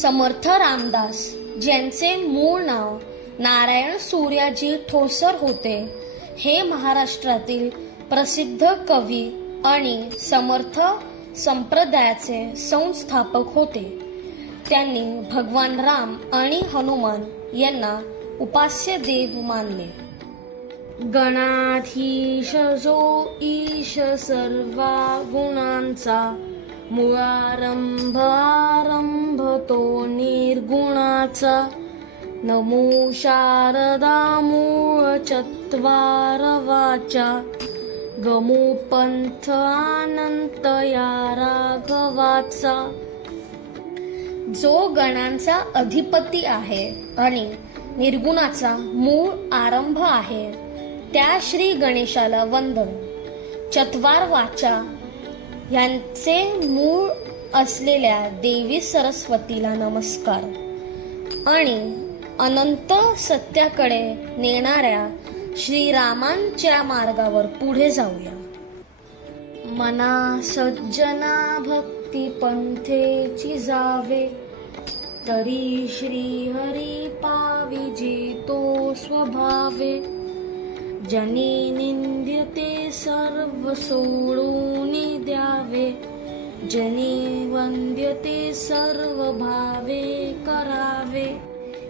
समर्थ रामदास, ज्यांचे मूळ नाव नारायण सूर्याजी ठोसर होते, हे महाराष्ट्रातील प्रसिद्ध कवी आणि समर्थ संप्रदायाचे संस्थापक होते. त्यांनी भगवान राम आणि हनुमान यांना उपास्य देव मानले. गणाधीश जो ईश सर्वा गुणांचा, मुळारंभ आरंभ तो निर्गुणाचा. नमो शारदा मूळ चत्वार वाचा, गमो पंथ अनंत या राघवाचा. जो गणांचा अधिपती आहे आणि निर्गुणाचा मूळ आरंभ आहे, त्या श्री गणेशाला वंदन. चत्वार वाचा यांचे मूळ असलेल्या देवी सरस्वतीला नमस्कार आणि अनंत सत्याकडे नेणाऱ्या श्रीरामांच्या मार्गावर पुढे जाऊया. मना सज्जना भक्ती पंथेची जावे, तरी श्री हरी पाविजे तो स्वभावे. जनी निंद्यते सर्व सोडून द्यावे, जनी वंद्यते सर्व भावे करावे.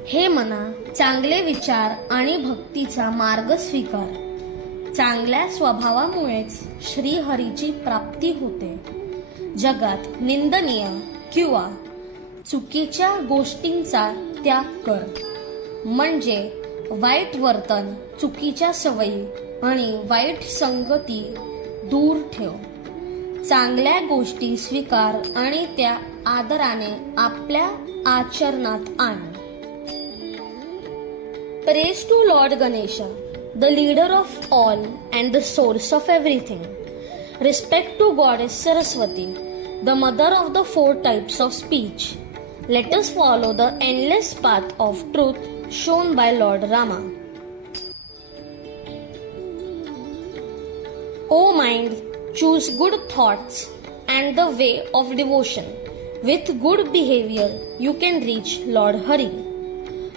हे मना, चांगले विचार आणि भक्तीचा मार्ग स्वीकार. चांगल्या स्वभावामुळेच श्रीहरीची प्राप्ती होते. जगात निंदनीय किंवा चुकीच्या गोष्टींचा त्याग कर, म्हणजे वाईट वर्तन, चुकीच्या सवयी आणि वाईट संगती दूर ठेव. चांगल्या गोष्टी स्वीकार आणि त्या आदराने आपल्या आचरणात आण. Praise to Lord Ganesha, the leader of all and the source of everything. Respect to Goddess Saraswati, the mother of the 4 types of speech. Let us follow the endless path of truth shown by Lord Rama. O mind, choose good thoughts and the way of devotion. With good behavior, you can reach Lord Hari.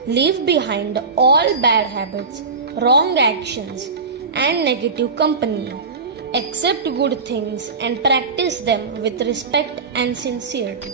Leave behind all bad habits, wrong actions, and negative company. Accept good things and practice them with respect and sincerity.